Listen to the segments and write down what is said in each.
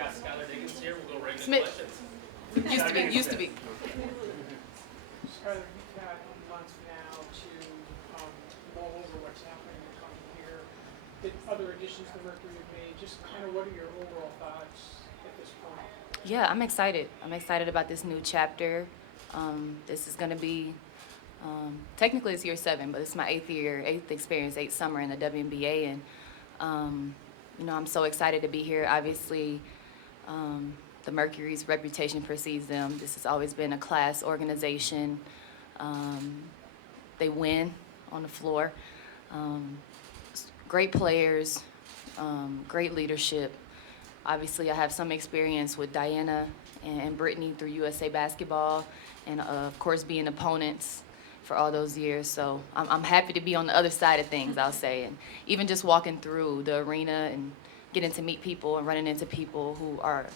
Got Skylar Diggins here. We'll go right into Smith. questions. Used to be. Skylar, you've had months now to mull over what's happening and coming here. The other additions the Mercury have made, just kind of what are your overall thoughts at this point? Yeah, I'm excited. I'm excited about this new chapter. This is going to be, technically it's year 7, but it's my 8th experience, 8th summer in the WNBA. And, I'm so excited to be here. Obviously, the Mercury's reputation precedes them. This has always been a class organization. They win on the floor. Great players, great leadership. Obviously, I have some experience with Diana and Brittany through USA Basketball, and of course being opponents for all those years. So I'm happy to be on the other side of things, I'll say. And even just walking through the arena and getting to meet people and running into people who are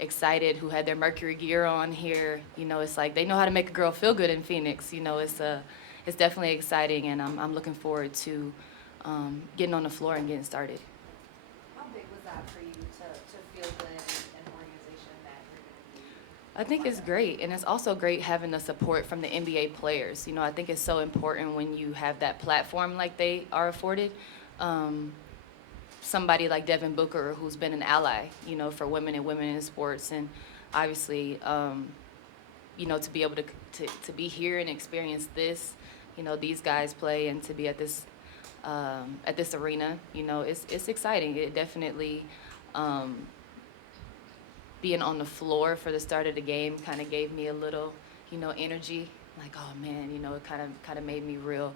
excited, who had their Mercury gear on here. It's like they know how to make a girl feel good in Phoenix. It's definitely exciting, and I'm looking forward to getting on the floor and getting started. How big was that for you to feel good in an organization that you're going to be? I think it's great, and it's also great having the support from the NBA players. I think it's so important when you have that platform like they are afforded. Somebody like Devin Booker, who's been an ally, for women and women in sports, and obviously, to be able to be here and experience this, these guys play, and to be at this arena, it's exciting. It definitely, being on the floor for the start of the game kind of gave me a little, energy. Like, oh man, it kind of made me real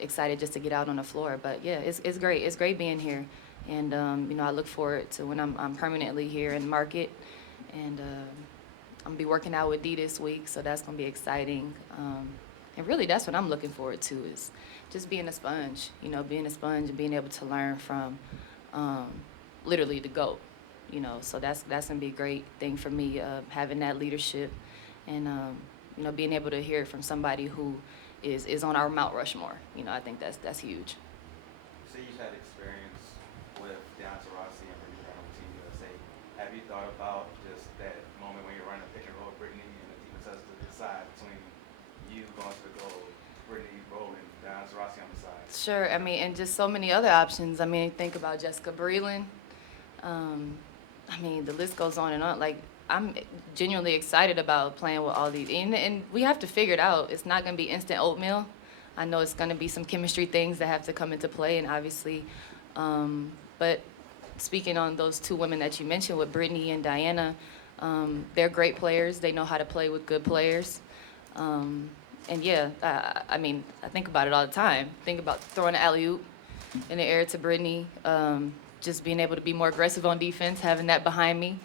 excited just to get out on the floor. But yeah, it's great. It's great being here, and I look forward to when I'm permanently here in Market, and I'm gonna be working out with Dee this week, so that's gonna be exciting. And really, that's what I'm looking forward to, is just being a sponge. Being a sponge and being able to learn from literally the GOAT. So that's gonna be a great thing for me, having that leadership, and being able to hear from somebody who is on our Mount Rushmore. I think that's huge. So you've had experience with Deonta Rossi and Brittany Griner with Team USA. Have you thought about just that moment when you're running pick and roll Brittany and the team attempts to decide between you going to the goal, Brittany rolling, Deonta Rossi on the side? Sure. And just so many other options. Think about Jessica Breland. The list goes on and on. Like, I'm genuinely excited about playing with all these. And we have to figure it out. It's not going to be instant oatmeal. I know it's going to be some chemistry things that have to come into play, and obviously. But speaking on those two women that you mentioned with Brittany and Diana, they're great players. They know how to play with good players. And yeah, I think about it all the time. Think about throwing an alley-oop in the air to Brittany, just being able to be more aggressive on defense, having that behind me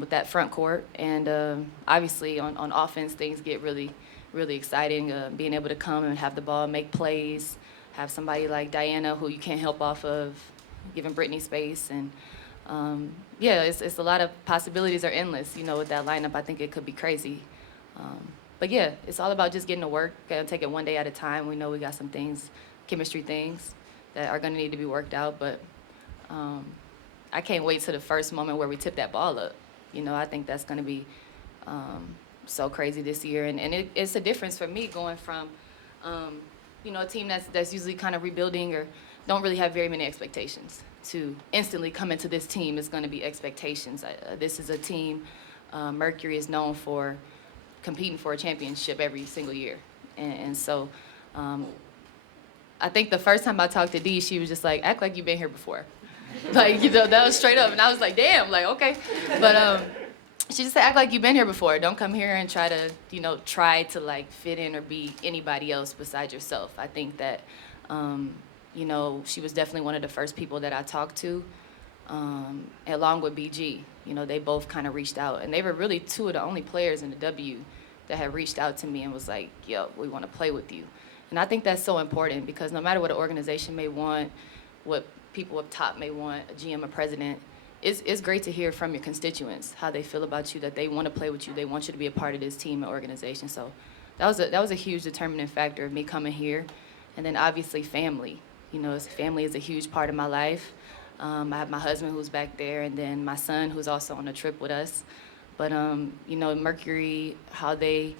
with that front court. And obviously on offense, things get really, really exciting. Being able to come and have the ball, make plays, have somebody like Diana who you can't help off of, giving Brittany space. And yeah, it's a lot of possibilities are endless, with that lineup. I think it could be crazy. But yeah, it's all about just getting to work. Gotta take it one day at a time. We know we got some things, chemistry things, that are gonna need to be worked out. But I can't wait till the first moment where we tip that ball up. I think that's gonna be so crazy this year. And it's a difference for me going from, a team that's usually kind of rebuilding or don't really have very many expectations, to instantly come into this team is gonna be expectations. This is a team, Mercury is known for competing for a championship every single year. And so I think the first time I talked to Dee, she was just like, act like you've been here before. Like, that was straight up. And I was like, damn, like, okay. But she just said, act like you've been here before. Don't come here and try to like fit in or be anybody else besides yourself. I think that, she was definitely one of the first people that I talked to, along with BG. They both kind of reached out, and they were really two of the only players in the W that had reached out to me and was like, yo, we want to play with you. And I think that's so important, because no matter what an organization may want, what people up top may want, a GM, a president, it's great to hear from your constituents, how they feel about you, that they want to play with you, they want you to be a part of this team and organization. So that was a huge determining factor of me coming here. And then obviously family. Family is a huge part of my life. I have my husband who's back there, and then my son who's also on a trip with us. But you know, Mercury, how they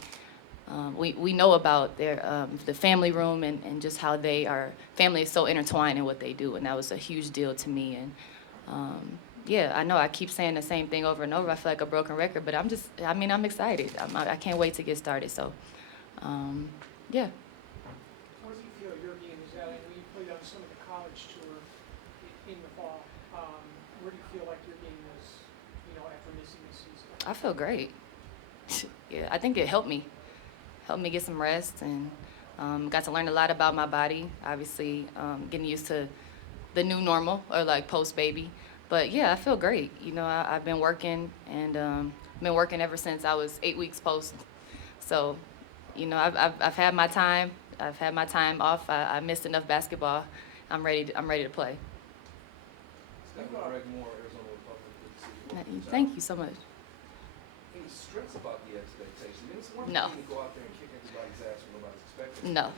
we know about their the family room and just how family is so intertwined in what they do, and that was a huge deal to me. And yeah, I know I keep saying the same thing over and over. I feel like a broken record, but I'm excited. I can't wait to get started. So yeah. Where do you feel your game is at? I know you played on some of the college tour in the fall. Where do you feel like your game is, you know, after missing the season? I feel great. Yeah, I think it helped me get some rest, and got to learn a lot about my body. Obviously, getting used to the new normal, or like post baby. But yeah, I feel great. You know, I've been working, and been working ever since I was 8 weeks post. So, you know, I've had my time. I've had my time off. I missed enough basketball. I'm ready to play. Skylar Greg Moore, Arizona Republican. Good to see you. Thank you so much. Any stress about the expectation? I mean, it's one No. thing to go out there and kick everybody's ass when nobody's expecting. No.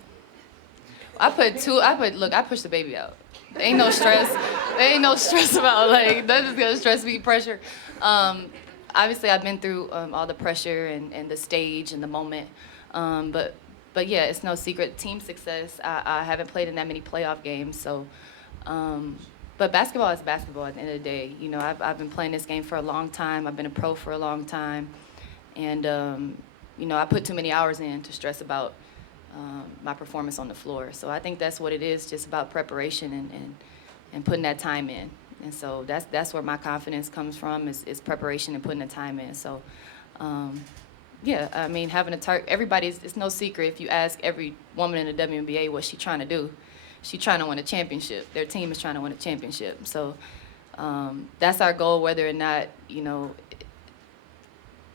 I pushed the baby out. There ain't no stress. There ain't no stress about, like, that's just gonna stress me, pressure. Obviously, I've been through all the pressure and the stage and the moment. But yeah, it's no secret. Team success, I haven't played in that many playoff games, so. But basketball is basketball at the end of the day. You know, I've been playing this game for a long time. I've been a pro for a long time. And, you know, I put too many hours in to stress about my performance on the floor. So I think that's what it is, just about preparation and putting that time in. And so that's where my confidence comes from, is preparation and putting the time in. So, yeah, I mean, having it's no secret if you ask every woman in the WNBA what she's trying to do. She's trying to win a championship. Their team is trying to win a championship. So that's our goal, whether or not, you know,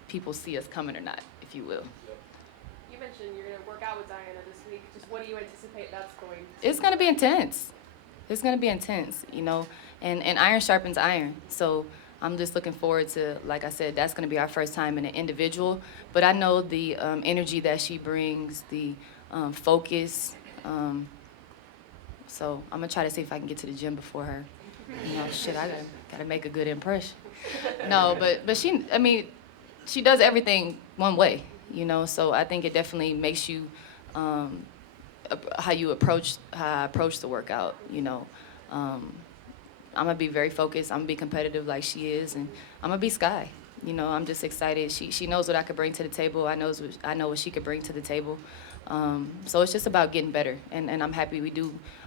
people see us coming or not, if you will. You mentioned you're going to work out with Diana this week. Just what do you anticipate that's going to It's going to be intense. It's going to be intense, you know, and iron sharpens iron. So I'm just looking forward to, like I said, that's going to be our first time in an individual. But I know the energy that she brings, the focus. So I'm going to try to see if I can get to the gym before her. You know, shit, I got to make a good impression. No, but she does everything one way, you know, so I think it definitely makes you, how I approach the workout, you know. I'm going to be very focused. I'm going to be competitive like she is, and I'm going to be Sky. You know, I'm just excited. She knows what I could bring to the table. I know what she could bring to the table. So it's just about getting better, and I'm happy we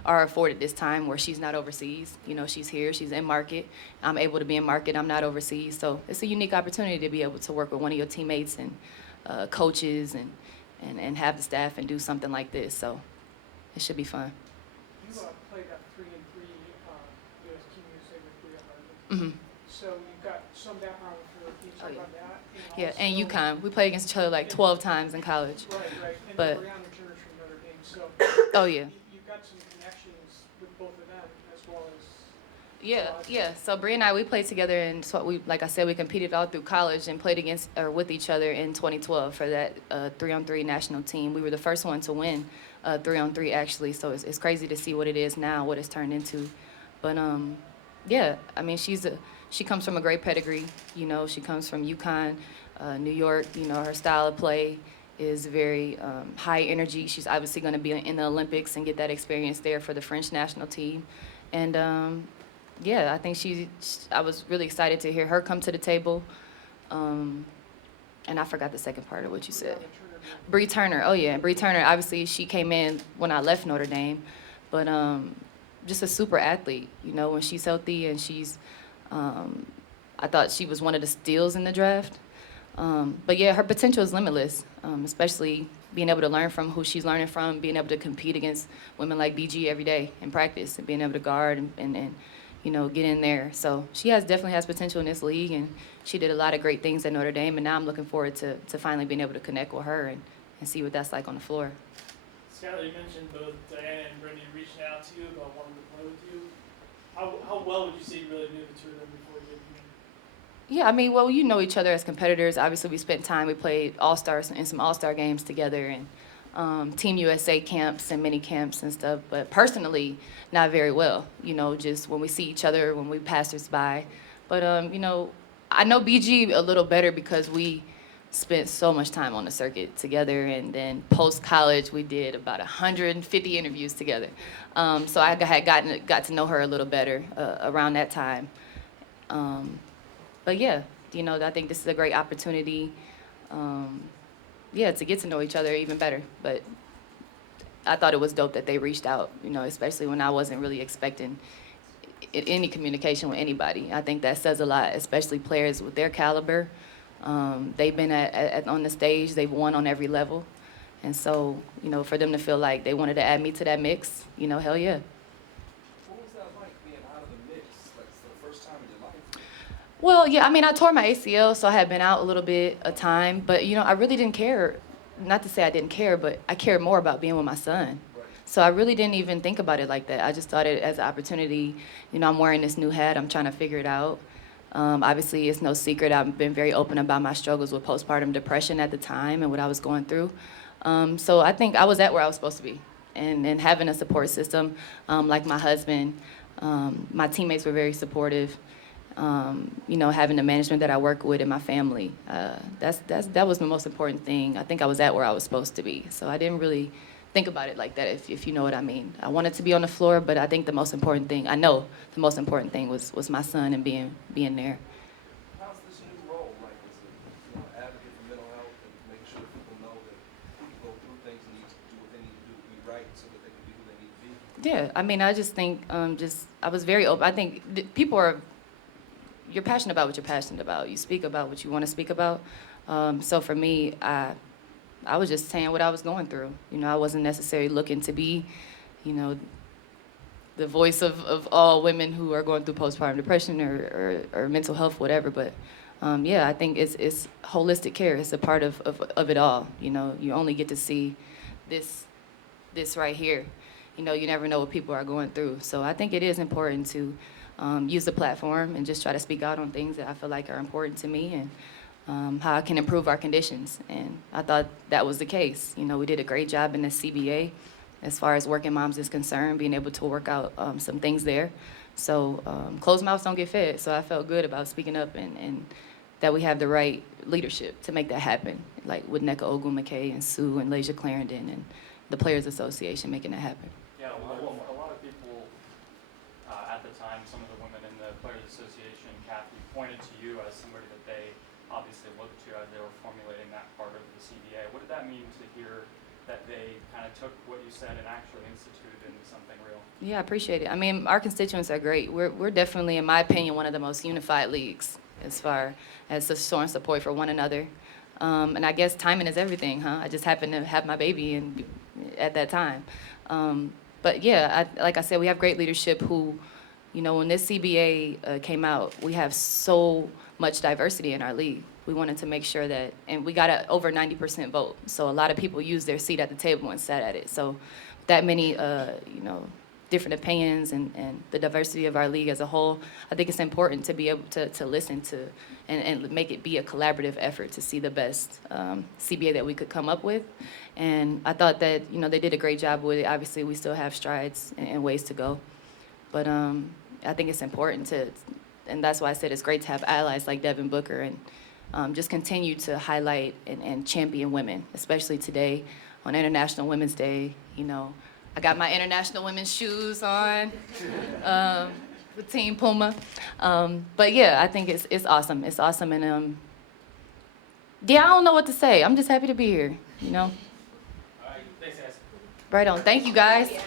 are afforded this time where she's not overseas. You know, she's here, she's in market. I'm able to be in market. I'm not overseas, so it's a unique opportunity to be able to work with one of your teammates and coaches and have the staff and do something like this. So it should be fun. You played at 3-3 U.S. Team USA with Bria Hartley. Hmm. So you've got some background with her. Can you talk Oh, yeah. about that? Yeah, and also- UConn. We played against each other like 12 times in college. Right. And But- Brianna Turner's from Notre Dame. So Oh yeah. you've got some connections with both of them as well as. Yeah. So Bree and I, we played together, and so like I said, we competed all through college and played against or with each other in 2012 for that 3-on-3 national team. We were the first one to win 3-on-3 actually. So it's crazy to see what it is now, what it's turned into. But yeah, I mean, she comes from a great pedigree. You know, she comes from UConn, New York. You know, her style of play is very high energy. She's obviously going to be in the Olympics and get that experience there for the French national team. And yeah, I think I was really excited to hear her come to the table. And I forgot the second part of what you said. Bree Turner. Oh yeah, Bree Turner. Obviously, she came in when I left Notre Dame, but just a super athlete. You know, when she's healthy, and she's. I thought she was one of the steals in the draft. But yeah, her potential is limitless, especially being able to learn from who she's learning from, being able to compete against women like BG every day in practice, and being able to guard and you know, get in there. So she definitely has potential in this league, and she did a lot of great things at Notre Dame, and now I'm looking forward to finally being able to connect with her and see what that's like on the floor. Skylar, you mentioned both Diana and Brittany reaching out to you about wanting to play with you. How well would you say you really knew the two of them before you came in? Yeah, I mean, well, you know each other as competitors. Obviously, we spent time. We played All-Stars and some All-Star games together, and Team USA camps and mini camps and stuff, but personally, not very well. You know, just when we see each other, when we passers by. But you know, I know BG a little better because we spent so much time on the circuit together, and then post college we did about 150 interviews together. So I had got to know her a little better around that time. But yeah, you know, I think this is a great opportunity. Yeah, to get to know each other even better. But I thought it was dope that they reached out, you know, especially when I wasn't really expecting any communication with anybody. I think that says a lot, especially players with their caliber. They've been on the stage, they've won on every level. And so, you know, for them to feel like they wanted to add me to that mix, you know, hell yeah. What was that like being out of the mix, like for the first time in your life? Well, yeah, I mean, I tore my ACL, so I had been out a little bit of time. But, you know, I really didn't care. Not to say I didn't care, but I cared more about being with my son. Right. So I really didn't even think about it like that. I just thought it as an opportunity. You know, I'm wearing this new hat. I'm trying to figure it out. Obviously, it's no secret. I've been very open about my struggles with postpartum depression at the time and what I was going through. So I think I was at where I was supposed to be. And having a support system like my husband, my teammates were very supportive. You know, having the management that I work with and my family, that was the most important thing. I think I was at where I was supposed to be. So I didn't really think about it like that, if you know what I mean. I wanted to be on the floor, but I think the most important thing, I know the most important thing was my son and being there. How's this new role like as a advocate for mental health and making sure that people know that people go through things and need to do what they need to do to be right so that they can be who they need to be? Yeah, I mean, I just think, I was very open. I think people you're passionate about what you're passionate about. You speak about what you want to speak about. So for me, I was just saying what I was going through. You know, I wasn't necessarily looking to be, you know, the voice of all women who are going through postpartum depression or mental health, whatever. But yeah, I think it's holistic care. It's a part of it all. You know, you only get to see this right here. You know, you never know what people are going through. So I think it is important to use the platform and just try to speak out on things that I feel like are important to me and how I can improve our conditions. And I thought that was the case. You know, we did a great job in the CBA as far as working moms is concerned, being able to work out some things there. So closed mouths don't get fed. So I felt good about speaking up and that we have the right leadership to make that happen, like with Nneka Ogwumike and Sue and Lasia Clarendon and the Players Association making that happen. Yeah, a lot of people at the time, some of the women in the Players Association, Kathy, pointed to you as somebody that they obviously looked to as they were formulating that part of the CBA. What did that mean to hear that they kind of took what you said and actually instituted it into something real? Yeah, I appreciate it. I mean, our constituents are great. We're definitely, in my opinion, one of the most unified leagues as far as showing support for one another. And I guess timing is everything, huh? I just happened to have my baby at that time. But yeah, like I said, we have great leadership who, you know, when this CBA came out, we have so much diversity in our league. We wanted to make sure that, and we got an over 90% vote. So a lot of people used their seat at the table and sat at it. So that many, you know, different opinions and the diversity of our league as a whole, I think it's important to be able to listen to and make it be a collaborative effort to see the best CBA that we could come up with. And I thought that, you know, they did a great job with it. Obviously, we still have strides and ways to go. But I think it's important and that's why I said it's great to have allies like Devin Booker and just continue to highlight and champion women, especially today on International Women's Day. You know, I got my International Women's shoes on with Team Puma. But yeah, I think it's awesome. It's awesome. And yeah, I don't know what to say. I'm just happy to be here, you know? All right, thanks, guys. Right on. Thank you, guys. Yeah.